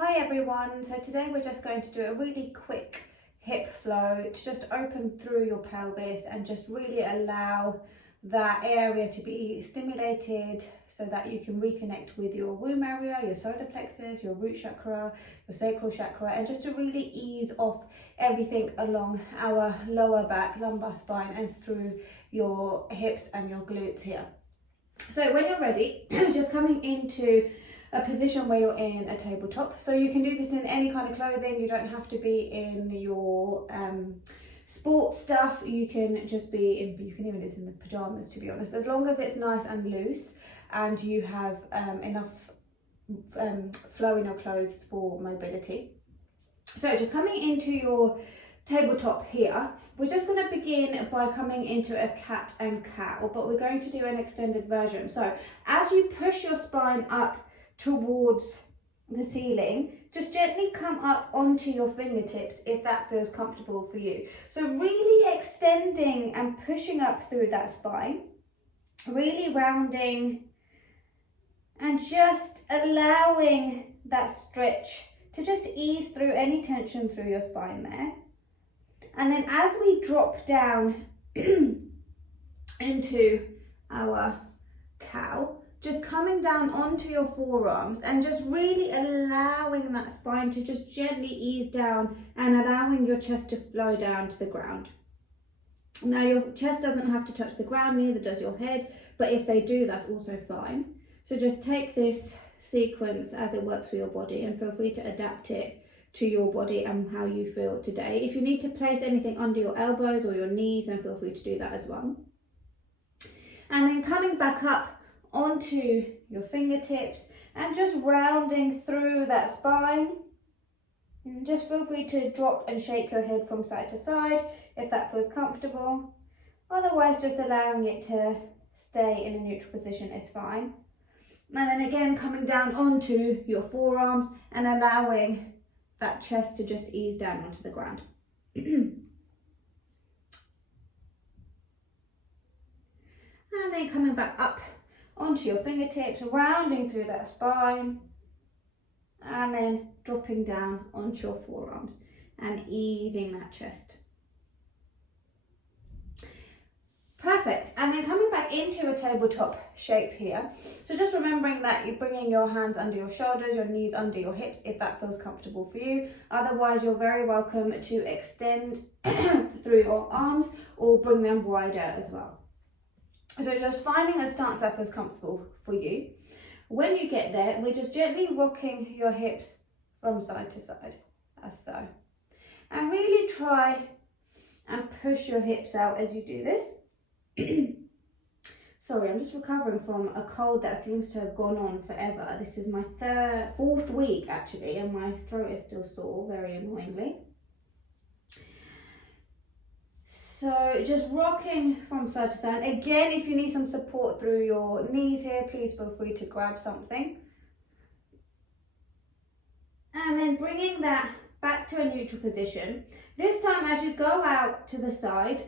Hi everyone, so today we're just going to do a really quick hip flow to just open through your pelvis and just really allow that area to be stimulated so that you can reconnect with your womb area, your solar plexus, your root chakra, your sacral chakra, and just to really ease off everything along our lower back, lumbar spine and through your hips and your glutes here. So when you're ready, just coming into a position where you're in a tabletop. So you can do this in any kind of clothing. You don't have to be in your sports stuff. You can just be in, you can even do this in the pajamas, to be honest, as long as it's nice and loose and you have enough flow in your clothes for mobility. So just coming into your tabletop here, we're just going to begin by coming into a cat and cow, but we're going to do an extended version. So as you push your spine up towards the ceiling, just gently come up onto your fingertips if that feels comfortable for you. So really extending and pushing up through that spine, really rounding and just allowing that stretch to just ease through any tension through your spine there. And then as we drop down into our cow, just coming down onto your forearms and just really allowing that spine to just gently ease down and allowing your chest to flow down to the ground. Now your chest doesn't have to touch the ground, neither does your head, but if they do, that's also fine. So just take this sequence as it works for your body and feel free to adapt it to your body and how you feel today. If you need to place anything under your elbows or your knees, then feel free to do that as well. And then coming back up onto your fingertips and just rounding through that spine. And just feel free to drop and shake your head from side to side if that feels comfortable. Otherwise, just allowing it to stay in a neutral position is fine. And then again, coming down onto your forearms and allowing that chest to just ease down onto the ground. And then coming back up onto your fingertips, rounding through that spine, and then dropping down onto your forearms and easing that chest. Perfect. And then coming back into a tabletop shape here. So just remembering that you're bringing your hands under your shoulders, your knees under your hips if that feels comfortable for you. Otherwise, you're very welcome to extend through your arms or bring them wider as well. So just finding a stance that feels comfortable for you. When you get there, we're just gently rocking your hips from side to side, as so. And really try and push your hips out as you do this. Sorry, I'm just recovering from a cold that seems to have gone on forever. This is my fourth week actually, and my throat is still sore, very annoyingly. So just rocking from side to side. Again, if you need some support through your knees here, please feel free to grab something. And then bringing that back to a neutral position. This time as you go out to the side,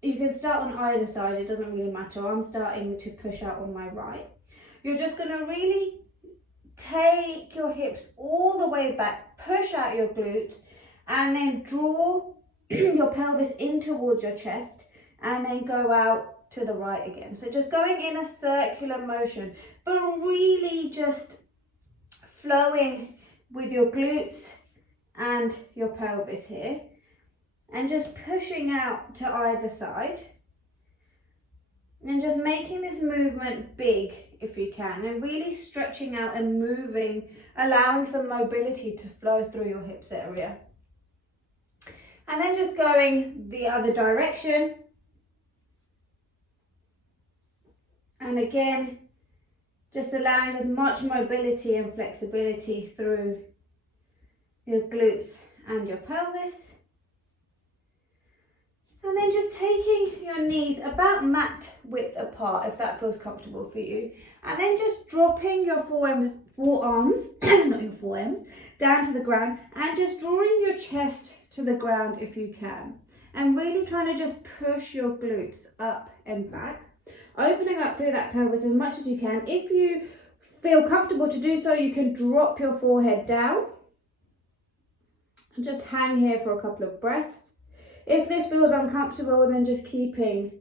you can start on either side, it doesn't really matter. I'm starting to push out on my right. You're just going to really take your hips all the way back, push out your glutes, and then draw your pelvis in towards your chest, and then go out to the right again. So just going in a circular motion, but really just flowing with your glutes and your pelvis here. And just pushing out to either side and just making this movement big if you can, and really stretching out and moving, allowing some mobility to flow through your hips area. And then just going the other direction, and again just allowing as much mobility and flexibility through your glutes and your pelvis. And then just taking your knees about mat width apart if that feels comfortable for you. And then just dropping your forearms, not your forearms, down to the ground, and just drawing your chest to the ground if you can. And really trying to just push your glutes up and back, opening up through that pelvis as much as you can. If you feel comfortable to do so, you can drop your forehead down Just hang here for a couple of breaths. If this feels uncomfortable, then just keeping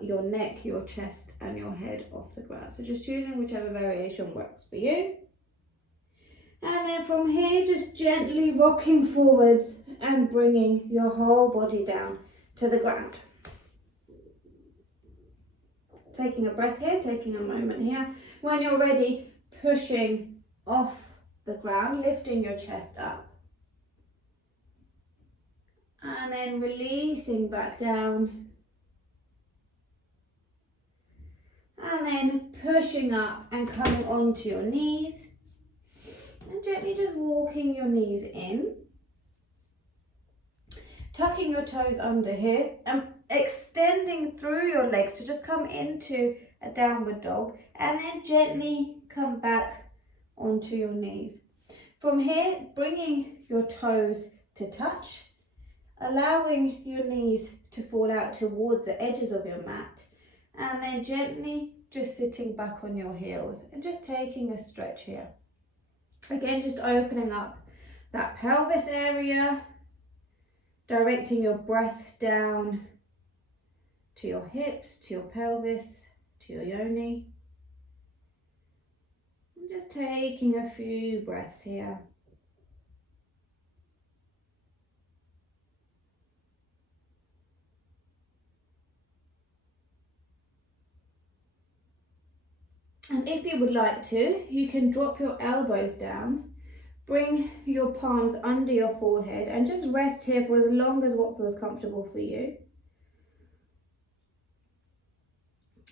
your neck, your chest and your head off the ground. So just choosing whichever variation works for you. And then from here, just gently rocking forwards and bringing your whole body down to the ground. Taking a breath here, taking a moment here. When you're ready, pushing off the ground, lifting your chest up. And then releasing back down. And then pushing up and coming onto your knees. And gently just walking your knees in. Tucking your toes under here and extending through your legs to just come into a downward dog. And then gently come back onto your knees. From here, bringing your toes to touch. Allowing your knees to fall out towards the edges of your mat, and then gently just sitting back on your heels and just taking a stretch here. Again, just opening up that pelvis area, directing your breath down to your hips, to your pelvis, to your yoni. And just taking a few breaths here. And if you would like to, you can drop your elbows down, bring your palms under your forehead and just rest here for as long as what feels comfortable for you.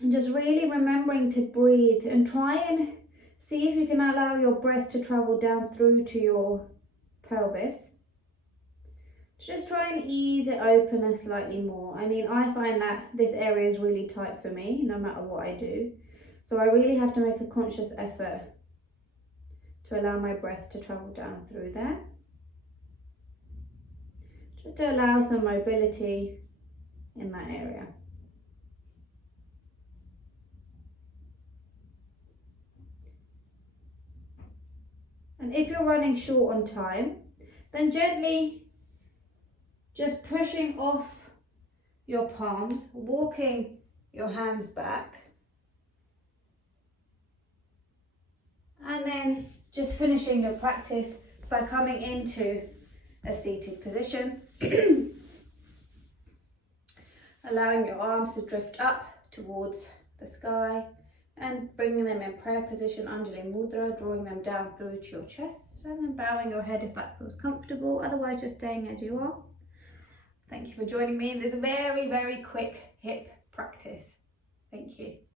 And just really remembering to breathe and try and see if you can allow your breath to travel down through to your pelvis. Just try and ease it open slightly more. I mean, I find that this area is really tight for me, no matter what I do. So I really have to make a conscious effort to allow my breath to travel down through there. Just to allow some mobility in that area. And if you're running short on time, then gently just pushing off your palms, walking your hands back. And then just finishing your practice by coming into a seated position. Allowing your arms to drift up towards the sky and bringing them in prayer position, Anjali Mudra, drawing them down through to your chest and then bowing your head if that feels comfortable. Otherwise, just staying as you are. Thank you for joining me in this very, very quick hip practice. Thank you.